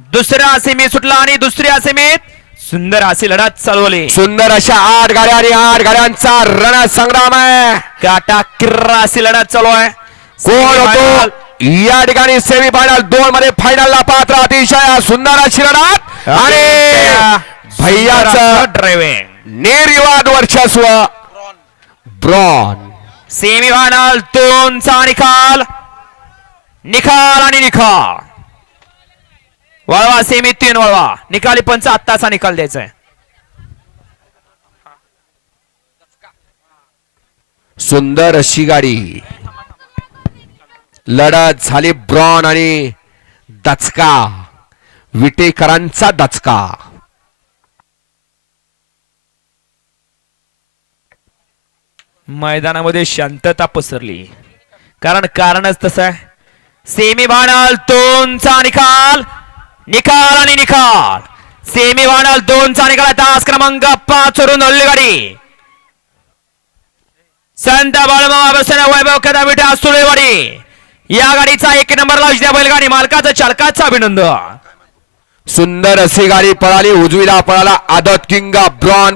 दुसऱ्या सेमी सुटला आणि दुसऱ्या सेमीत सुंदर अशी लढत चालवली. सुंदर अशा आठ गाड्या आणि आठ गाड्यांचा रण संग्राम आहे. काटा किर्रा अशी लढत चालू आहे. कोण होतो? या ठिकाणी सेमी फायनल दोन मध्ये फायनलला पात्र अतिशय सुंदर अशी लढत. आणि भैयाचं ड्रायव्हिंग निर्विवाद वर्चस्व. ब्रॉन सेमी फायनल दोनचा निकाल. निकाल आणि निकाल. वळवा सेमी तीन वळवा. निकाली पंच आत्ताचा निकाल द्यायचा आहे सुंदर अशी गाडी. लढत झाली ब्रॉन आणि दचका. विटेकरांचा दचका. मैदानामध्ये शांतता पसरली. कारण कारणच तसं आहे. सेमी फायनल दोनचा निकाल. निकाल आणि निकाल सेमी फायनल दोनचा निकाल तास क्रमांक पाच वरून हल्ली गाडी संत बळमा वैभव कदा विटा सुळेवाडी. या गाडीचा एक नंबरला द्या बैलगाडी मालकाचं चालकाचं अभिनंदन. सुंदर अशी गाडी पळाली उजवीला पळाला आदत किंग ब्रॉन